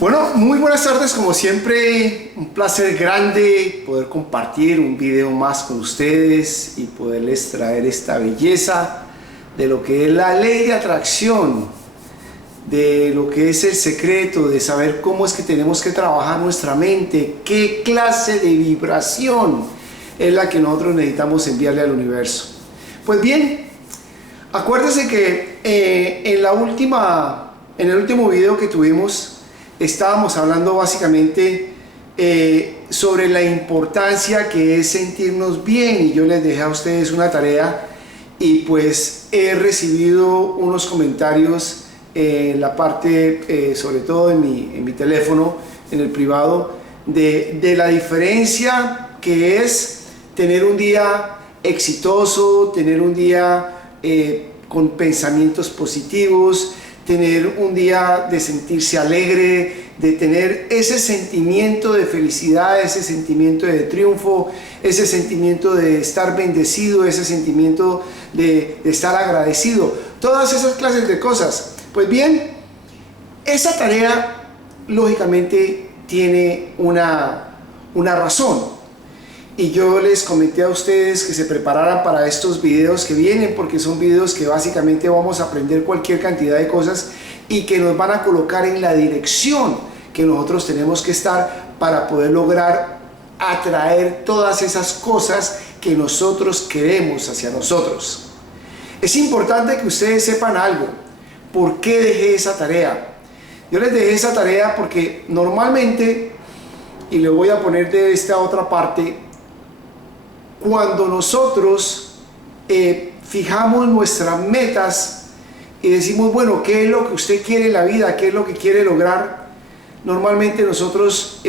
Bueno, muy buenas tardes, como siempre, un placer grande poder compartir un video más con ustedes y poderles traer esta belleza de lo que es la ley de atracción, de lo que es el secreto, de saber cómo es que tenemos que trabajar nuestra mente, qué clase de vibración es la que nosotros necesitamos enviarle al universo. Pues bien, acuérdense que en el último video que tuvimos, estábamos hablando básicamente sobre la importancia que es sentirnos bien, y yo les dejé a ustedes una tarea y pues he recibido unos comentarios en la parte, sobre todo en mi teléfono, en el privado, de la diferencia que es tener un día exitoso, tener un día con pensamientos positivos, tener un día de sentirse alegre, de tener ese sentimiento de felicidad, ese sentimiento de triunfo, ese sentimiento de estar bendecido, ese sentimiento de estar agradecido, todas esas clases de cosas. Pues bien, esa tarea lógicamente tiene una razón. Y yo les comenté a ustedes que se prepararan para estos videos que vienen, porque son videos que básicamente vamos a aprender cualquier cantidad de cosas y que nos van a colocar en la dirección que nosotros tenemos que estar para poder lograr atraer todas esas cosas que nosotros queremos hacia nosotros. Es importante que ustedes sepan algo. ¿Por qué dejé esa tarea? Yo les dejé esa tarea porque normalmente, y le voy a poner de esta otra parte, cuando nosotros fijamos nuestras metas y decimos, bueno, ¿qué es lo que usted quiere en la vida? ¿Qué es lo que quiere lograr? Normalmente nosotros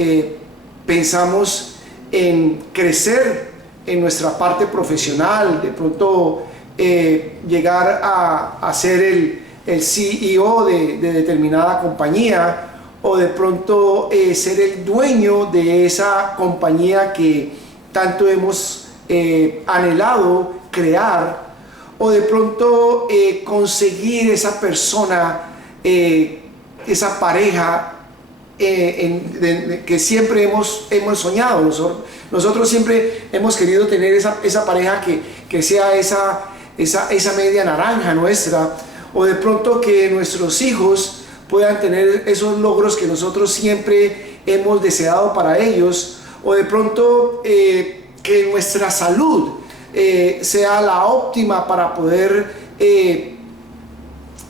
pensamos en crecer en nuestra parte profesional, de pronto llegar a ser el CEO de determinada compañía, o de pronto ser el dueño de esa compañía que tanto hemos anhelado crear, o de pronto conseguir esa persona, esa pareja que siempre hemos soñado. Nosotros siempre hemos querido tener esa pareja que sea esa media naranja nuestra, o de pronto que nuestros hijos puedan tener esos logros que nosotros siempre hemos deseado para ellos, o de pronto que nuestra salud sea la óptima para poder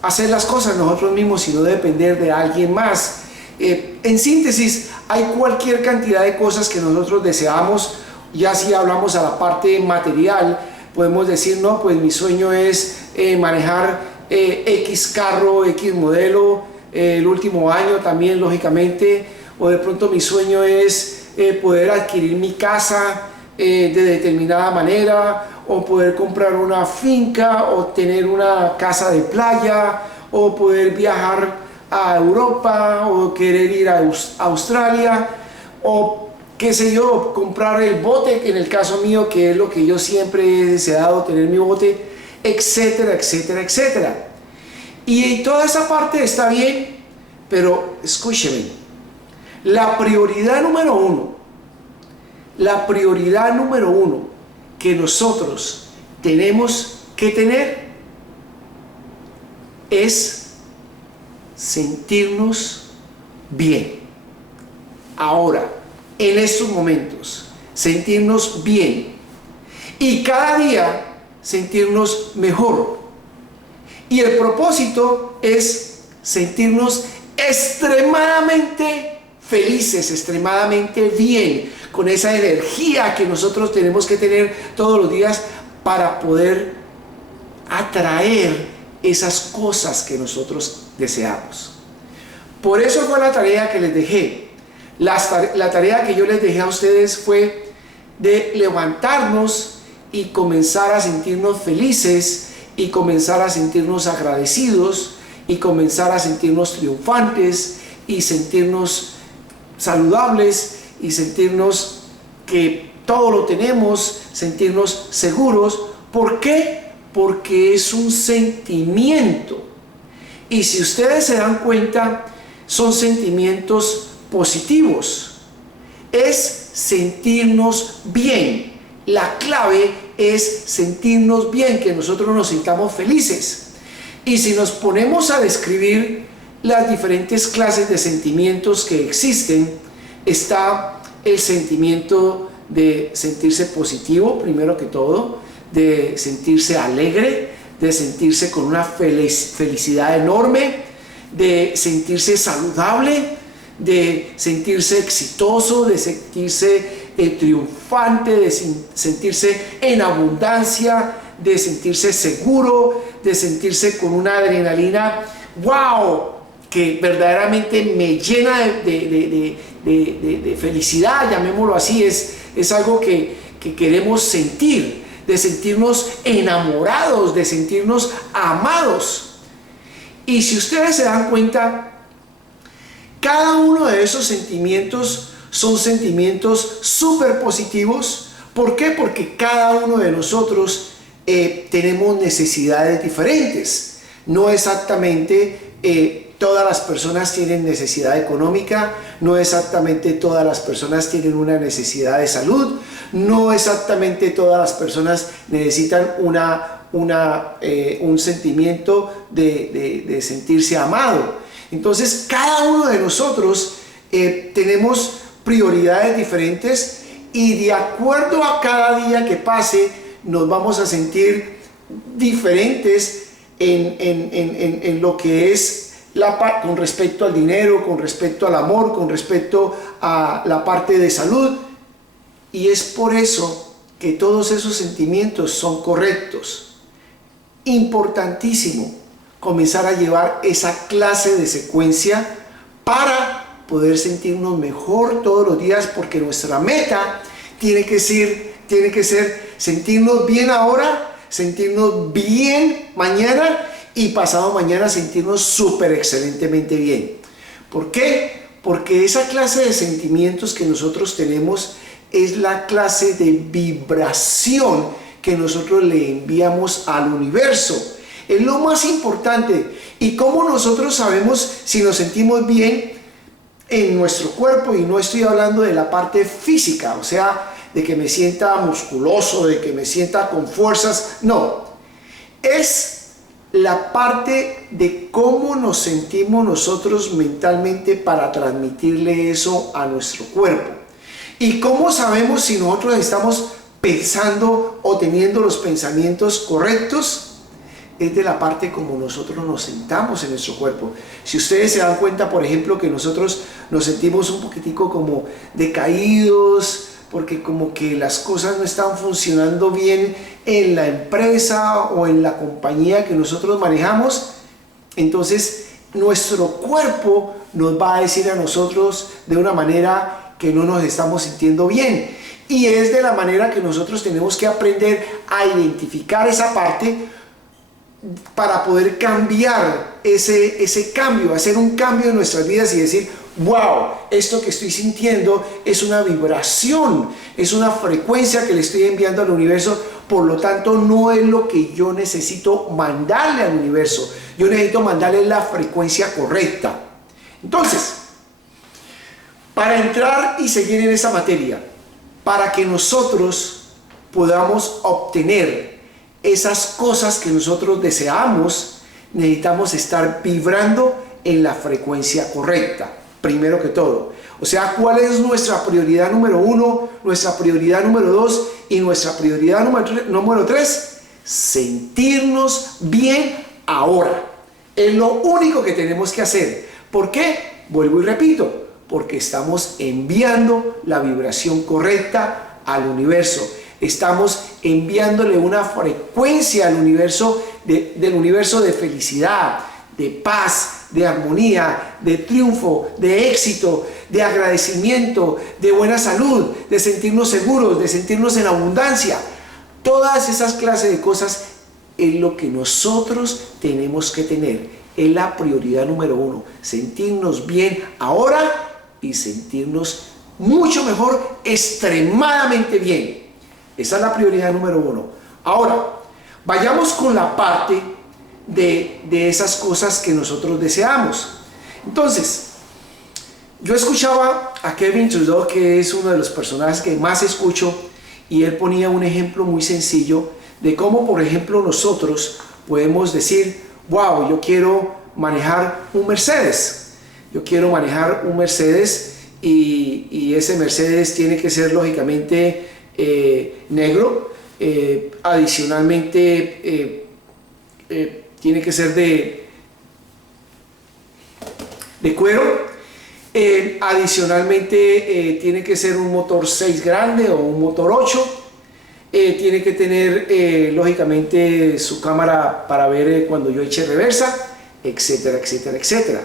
hacer las cosas nosotros mismos y no depender de alguien más. En síntesis, hay cualquier cantidad de cosas que nosotros deseamos. Ya si hablamos a la parte material, podemos decir, no, pues mi sueño es manejar X carro, X modelo, el último año también, lógicamente, o de pronto mi sueño es poder adquirir mi casa de determinada manera, o poder comprar una finca, o tener una casa de playa, o poder viajar a Europa, o querer ir a Australia, o qué sé yo, comprar el bote, en el caso mío, que es lo que yo siempre he deseado, tener mi bote, etcétera, etcétera, etcétera. Y toda esa parte está bien, pero escúcheme, la prioridad número uno que nosotros tenemos que tener es sentirnos bien. Ahora, en estos momentos, sentirnos bien, y cada día sentirnos mejor. Y el propósito es sentirnos extremadamente felices, extremadamente bien, con esa energía que nosotros tenemos que tener todos los días para poder atraer esas cosas que nosotros deseamos. Por eso fue la tarea que les dejé. La tarea que yo les dejé a ustedes fue de levantarnos y comenzar a sentirnos felices, y comenzar a sentirnos agradecidos, y comenzar a sentirnos triunfantes, y sentirnos saludables, y sentirnos que todo lo tenemos, sentirnos seguros. ¿Por qué? Porque es un sentimiento. Y si ustedes se dan cuenta, son sentimientos positivos. Es sentirnos bien. La clave es sentirnos bien, que nosotros nos sintamos felices. Y si nos ponemos a describir las diferentes clases de sentimientos que existen, está el sentimiento de sentirse positivo, primero que todo, de sentirse alegre, de sentirse con una felicidad enorme, de sentirse saludable, de sentirse exitoso, de sentirse triunfante, de sentirse en abundancia, de sentirse seguro, de sentirse con una adrenalina, wow, que verdaderamente me llena de felicidad, llamémoslo así. Es algo que queremos sentir, de sentirnos enamorados, de sentirnos amados. Y si ustedes se dan cuenta, cada uno de esos sentimientos son sentimientos súper positivos. ¿Por qué? Porque cada uno de nosotros tenemos necesidades diferentes. No exactamente todas las personas tienen necesidad económica, no exactamente todas las personas tienen una necesidad de salud, no exactamente todas las personas necesitan un sentimiento de sentirse amado. Entonces, cada uno de nosotros tenemos prioridades diferentes, y de acuerdo a cada día que pase nos vamos a sentir diferentes en lo que es con respecto al dinero, con respecto al amor, con respecto a la parte de salud. Y es por eso que todos esos sentimientos son correctos. Importantísimo comenzar a llevar esa clase de secuencia para poder sentirnos mejor todos los días, porque nuestra meta tiene que ser sentirnos bien ahora, sentirnos bien mañana y pasado mañana sentirnos súper excelentemente bien. ¿Por qué? Porque esa clase de sentimientos que nosotros tenemos es la clase de vibración que nosotros le enviamos al universo. Es lo más importante. ¿Y cómo nosotros sabemos si nos sentimos bien en nuestro cuerpo? Y no estoy hablando de la parte física, o sea, de que me sienta musculoso, de que me sienta con fuerzas. No, es la parte de cómo nos sentimos nosotros mentalmente para transmitirle eso a nuestro cuerpo. ¿Y cómo sabemos si nosotros estamos pensando o teniendo los pensamientos correctos? Es de la parte como nosotros nos sentamos en nuestro cuerpo. Si ustedes se dan cuenta, por ejemplo, que nosotros nos sentimos un poquitico como decaídos, porque como que las cosas no están funcionando bien en la empresa o en la compañía que nosotros manejamos, entonces nuestro cuerpo nos va a decir a nosotros de una manera que no nos estamos sintiendo bien. Y es de la manera que nosotros tenemos que aprender a identificar esa parte para poder cambiar ese cambio, hacer un cambio en nuestras vidas y decir, wow, esto que estoy sintiendo es una vibración, es una frecuencia que le estoy enviando al universo, por lo tanto no es lo que yo necesito mandarle al universo, yo necesito mandarle la frecuencia correcta. Entonces, para entrar y seguir en esa materia, para que nosotros podamos obtener esas cosas que nosotros deseamos, necesitamos estar vibrando en la frecuencia correcta, primero que todo. O sea, ¿cuál es nuestra prioridad número 1, nuestra prioridad número 2 y nuestra prioridad número 3? Sentirnos bien ahora. Es lo único que tenemos que hacer. ¿Por qué? Vuelvo y repito, porque estamos enviando la vibración correcta al universo. Estamos enviándole una frecuencia al universo, del universo de felicidad, de paz, de armonía, de triunfo, de éxito, de agradecimiento, de buena salud, de sentirnos seguros, de sentirnos en abundancia. Todas esas clases de cosas es lo que nosotros tenemos que tener. Es la prioridad número 1. Sentirnos bien ahora y sentirnos mucho mejor, extremadamente bien. Esa es la prioridad número 1. Ahora, vayamos con la parte de esas cosas que nosotros deseamos. Entonces, Yo escuchaba a Kevin Trudeau, que es uno de los personajes que más escucho, y él ponía un ejemplo muy sencillo de cómo, por ejemplo, nosotros podemos decir, wow, yo quiero manejar un Mercedes. Yo quiero manejar un Mercedes y ese Mercedes tiene que ser lógicamente negro. Adicionalmente tiene que ser de cuero. Adicionalmente tiene que ser un motor 6 grande o un motor 8. Tiene que tener lógicamente su cámara para ver cuando yo eche reversa, etcétera, etcétera, etcétera.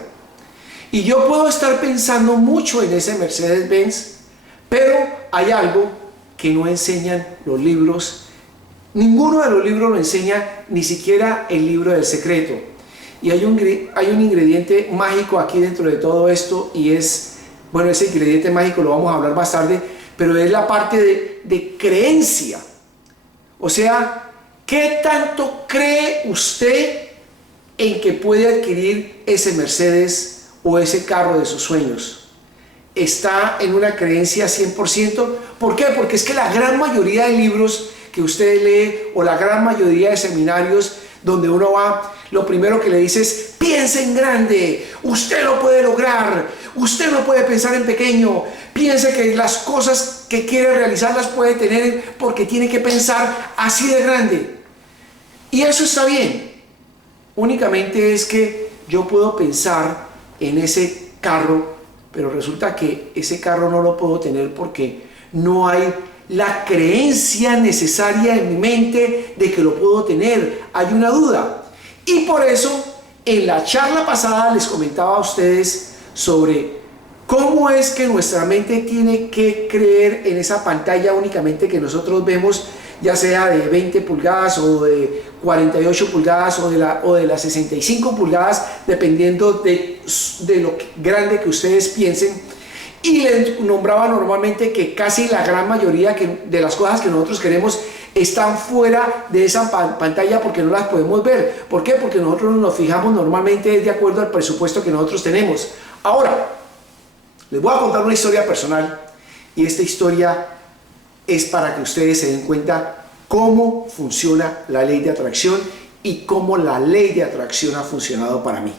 Y yo puedo estar pensando mucho en ese Mercedes-Benz, pero hay algo que no enseñan los libros. Ninguno de los libros lo enseña, ni siquiera el libro del secreto. Y hay un ingrediente mágico aquí dentro de todo esto, y es, bueno, ese ingrediente mágico lo vamos a hablar más tarde, pero es la parte de creencia. O sea, ¿qué tanto cree usted en que puede adquirir ese Mercedes o ese carro de sus sueños? ¿Está en una creencia 100%? ¿Por qué? Porque es que la gran mayoría de libros que usted lee o la gran mayoría de seminarios donde uno va, lo primero que le dice es: piense en grande, usted lo puede lograr, usted no puede pensar en pequeño, piense que las cosas que quiere realizar las puede tener porque tiene que pensar así de grande. Y eso está bien, únicamente es que yo puedo pensar en ese carro, pero resulta que ese carro no lo puedo tener porque no hay la creencia necesaria en mi mente de que lo puedo tener. Hay una duda. Y por eso, en la charla pasada les comentaba a ustedes sobre cómo es que nuestra mente tiene que creer en esa pantalla únicamente que nosotros vemos, ya sea de 20 pulgadas o de 48 pulgadas o de las 65 pulgadas, dependiendo de lo grande que ustedes piensen. Y les nombraba normalmente que casi la gran mayoría de las cosas que nosotros queremos están fuera de esa pantalla porque no las podemos ver. ¿Por qué? Porque nosotros nos fijamos normalmente de acuerdo al presupuesto que nosotros tenemos. Ahora, les voy a contar una historia personal, y esta historia es para que ustedes se den cuenta cómo funciona la ley de atracción y cómo la ley de atracción ha funcionado para mí.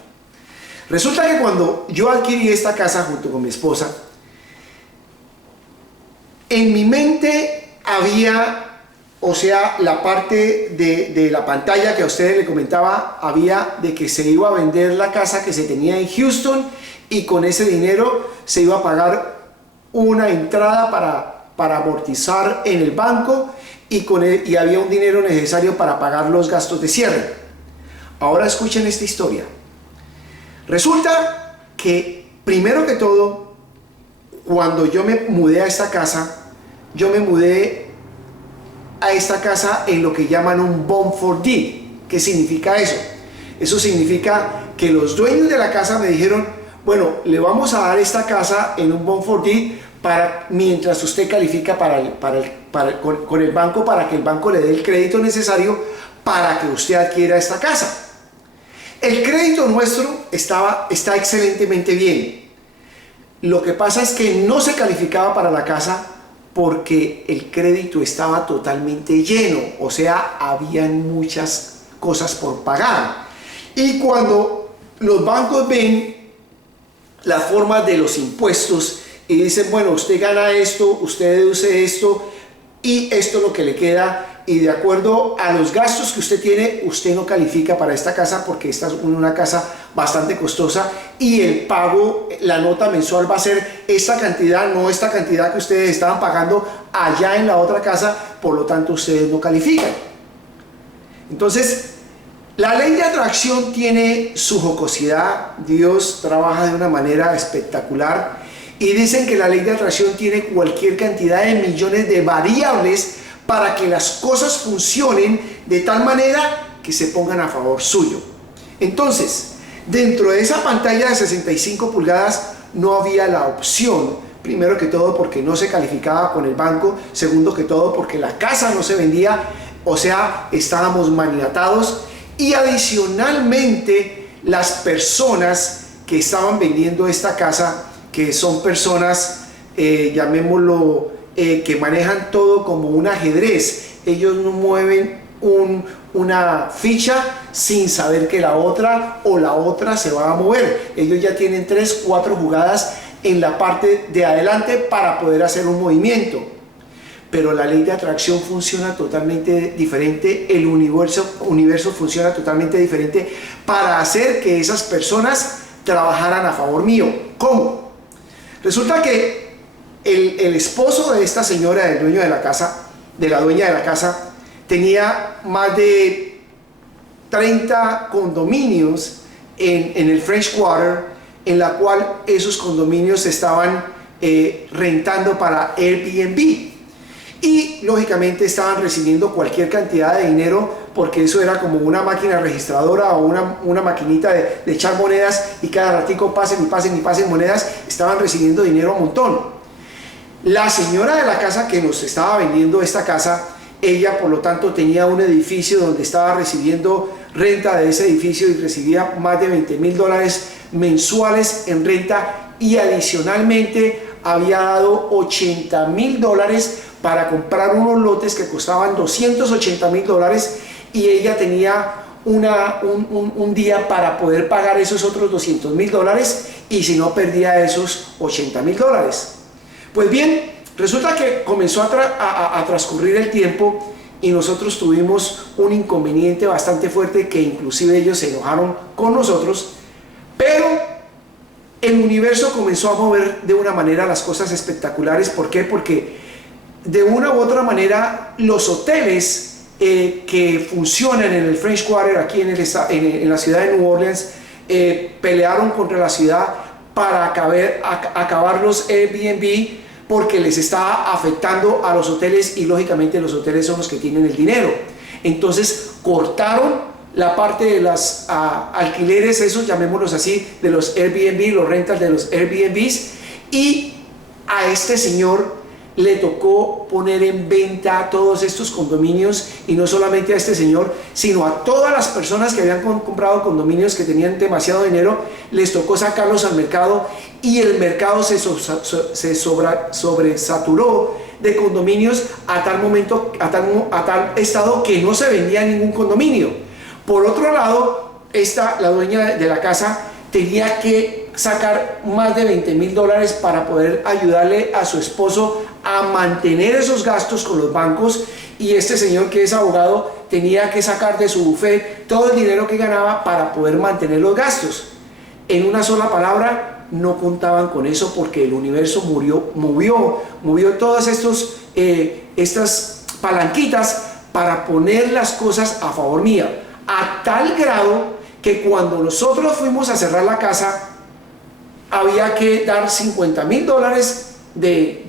Resulta que cuando yo adquirí esta casa junto con mi esposa, en mi mente había, o sea, la parte de la pantalla que a ustedes les comentaba, había de que se iba a vender la casa que se tenía en Houston, y con ese dinero se iba a pagar una entrada para amortizar en el banco, y había un dinero necesario para pagar los gastos de cierre. Ahora escuchen esta historia. Resulta que, primero que todo, cuando yo me mudé a esta casa, yo me mudé a esta casa en lo que llaman un bond for deed. ¿Qué significa eso? Eso significa que los dueños de la casa me dijeron: bueno, le vamos a dar esta casa en un bond for deed mientras usted califica con el banco, para que el banco le dé el crédito necesario para que usted adquiera esta casa. El crédito nuestro está excelentemente bien. Lo que pasa es que no se calificaba para la casa porque el crédito estaba totalmente lleno, o sea, habían muchas cosas por pagar. Y cuando los bancos ven las formas de los impuestos y dicen: bueno, usted gana esto, usted deduce esto, y esto es lo que le queda, y de acuerdo a los gastos que usted tiene, usted no califica para esta casa porque esta es una casa bastante costosa, y el pago, la nota mensual va a ser esta cantidad, no esta cantidad que ustedes estaban pagando allá en la otra casa, por lo tanto ustedes no califican. Entonces, la ley de atracción tiene su jocosidad. Dios trabaja de una manera espectacular, y dicen que la ley de atracción tiene cualquier cantidad de millones de variables para que las cosas funcionen de tal manera que se pongan a favor suyo. Entonces, dentro de esa pantalla de 65 pulgadas no había la opción, primero que todo porque no se calificaba con el banco, segundo que todo porque la casa no se vendía, o sea, estábamos maniatados, y adicionalmente las personas que estaban vendiendo esta casa, que son personas, llamémoslo, que manejan todo como un ajedrez. Ellos no mueven una ficha sin saber que la otra o la otra se va a mover. Ellos ya tienen 3, 4 jugadas en la parte de adelante para poder hacer un movimiento. Pero la ley de atracción funciona totalmente diferente, el universo funciona totalmente diferente para hacer que esas personas trabajaran a favor mío. ¿Cómo? Resulta que el esposo de esta señora, del dueño de la casa, de la dueña de la casa, tenía más de 30 condominios en el French Quarter, en la cual esos condominios se estaban rentando para Airbnb. Y lógicamente estaban recibiendo cualquier cantidad de dinero, porque eso era como una máquina registradora o una maquinita de echar monedas, y cada ratico pasen y pasen y pasen monedas. Estaban recibiendo dinero a montón. La señora de la casa que nos estaba vendiendo esta casa, ella por lo tanto tenía un edificio donde estaba recibiendo renta de ese edificio y recibía más de $20,000 mensuales en renta, y adicionalmente había dado $80,000 para comprar unos lotes que costaban $280,000, y ella tenía un día para poder pagar esos otros $200,000, y si no perdía esos $80,000. Pues bien, resulta que comenzó a transcurrir el tiempo, y nosotros tuvimos un inconveniente bastante fuerte, que inclusive ellos se enojaron con nosotros, pero el universo comenzó a mover de una manera las cosas espectaculares. ¿Por qué? Porque de una u otra manera los hoteles que funcionan en el French Quarter, aquí en la ciudad de New Orleans, pelearon contra la ciudad para acabar los Airbnb, porque les estaba afectando a los hoteles, y lógicamente los hoteles son los que tienen el dinero. Entonces cortaron la parte de los alquileres, esos llamémoslos así, de los Airbnb, los rentas de los Airbnbs, y a este señor le tocó poner en venta todos estos condominios, y no solamente a este señor, sino a todas las personas que habían comprado condominios que tenían demasiado dinero, les tocó sacarlos al mercado, y el mercado se sobresaturó de condominios a tal estado que no se vendía ningún condominio. Por otro lado, la dueña de la casa tenía que sacar más de $20,000 para poder ayudarle a su esposo a mantener esos gastos con los bancos, y este señor, que es abogado, tenía que sacar de su buffet todo el dinero que ganaba para poder mantener los gastos. En una sola palabra, no contaban con eso, porque el universo movió todas estas palanquitas para poner las cosas a favor mía, a tal grado que cuando nosotros fuimos a cerrar la casa, había que dar $50,000 de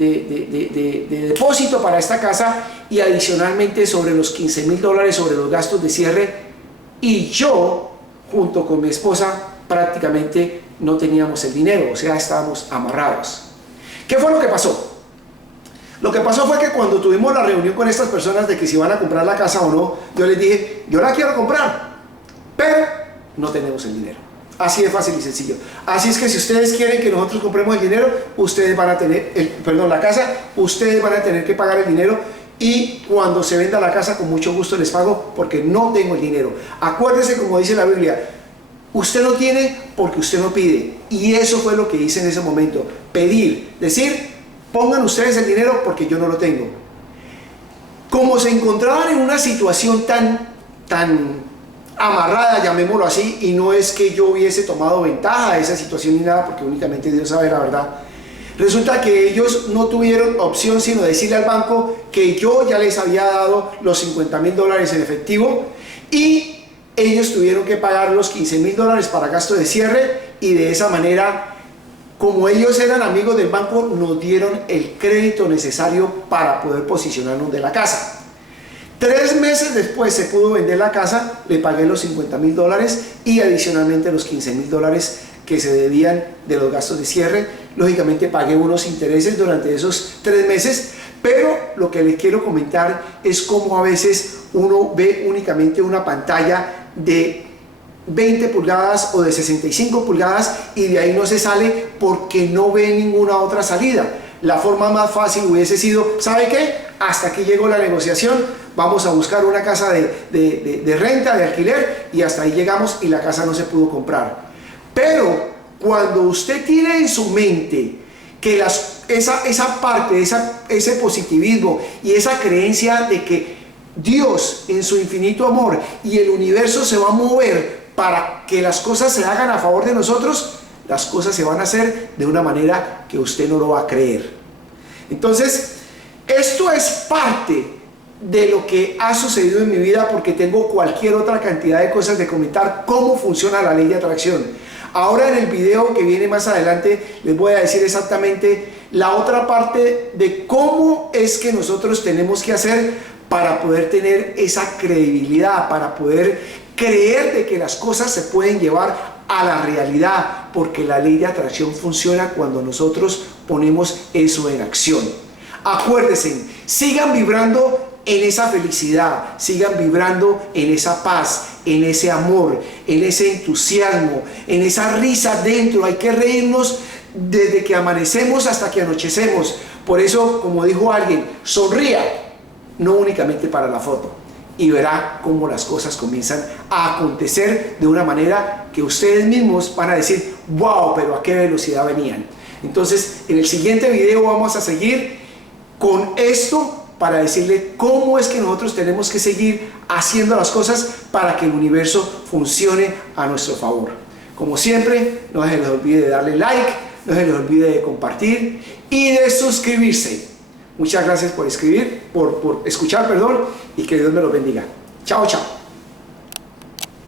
depósito para esta casa, y adicionalmente sobre los $15,000 sobre los gastos de cierre, y yo junto con mi esposa prácticamente no teníamos el dinero, o sea, estábamos amarrados. ¿Qué fue lo que pasó? Lo que pasó fue que cuando tuvimos la reunión con estas personas de que si iban a comprar la casa o no, yo les dije: yo la quiero comprar, pero no tenemos el dinero. Así de fácil y sencillo. Así es que si ustedes quieren que nosotros compremos el dinero, ustedes van a tener, la casa, ustedes van a tener que pagar el dinero, y cuando se venda la casa, con mucho gusto les pago, porque no tengo el dinero. Acuérdese, como dice la Biblia, usted no tiene porque usted no pide. Y eso fue lo que hice en ese momento: pedir, decir: pongan ustedes el dinero porque yo no lo tengo. Como se encontraban en una situación tan amarrada, llamémoslo así, y no es que yo hubiese tomado ventaja de esa situación ni nada, porque únicamente Dios sabe la verdad, resulta que ellos no tuvieron opción sino decirle al banco que yo ya les había dado los $50,000 en efectivo, y ellos tuvieron que pagar los $15,000 para gasto de cierre, y de esa manera, como ellos eran amigos del banco, nos dieron el crédito necesario para poder posicionarnos de la casa. 3 meses después se pudo vender la casa, le pagué los $50,000 y adicionalmente los $15,000 que se debían de los gastos de cierre. Lógicamente pagué unos intereses durante esos 3 meses, pero lo que les quiero comentar es cómo a veces uno ve únicamente una pantalla de 20 pulgadas o de 65 pulgadas y de ahí no se sale porque no ve ninguna otra salida. La forma más fácil hubiese sido, ¿sabe qué? Hasta aquí llegó la negociación, vamos a buscar una casa de renta, de alquiler, y hasta ahí llegamos y la casa no se pudo comprar. Pero cuando usted tiene en su mente que esa parte, ese positivismo y esa creencia de que Dios en su infinito amor y el universo se va a mover para que las cosas se hagan a favor de nosotros, las cosas se van a hacer de una manera que usted no lo va a creer. Entonces, esto es parte de lo que ha sucedido en mi vida, porque tengo cualquier otra cantidad de cosas de comentar cómo funciona la ley de atracción. Ahora en el video que viene más adelante les voy a decir exactamente la otra parte de cómo es que nosotros tenemos que hacer para poder tener esa credibilidad, para poder creer de que las cosas se pueden llevar a la realidad, porque la ley de atracción funciona cuando nosotros ponemos eso en acción. Acuérdense, sigan vibrando en esa felicidad, sigan vibrando en esa paz, en ese amor, en ese entusiasmo, en esa risa dentro. Hay que reírnos desde que amanecemos hasta que anochecemos. Por eso, como dijo alguien, sonría, no únicamente para la foto, y verá cómo las cosas comienzan a acontecer de una manera que ustedes mismos van a decir, wow, pero a qué velocidad venían. Entonces, en el siguiente video vamos a seguir con esto para decirle cómo es que nosotros tenemos que seguir haciendo las cosas para que el universo funcione a nuestro favor. Como siempre, no se les olvide de darle like, no se les olvide de compartir y de suscribirse. Muchas gracias por escuchar, y que Dios me los bendiga. Chao, chao.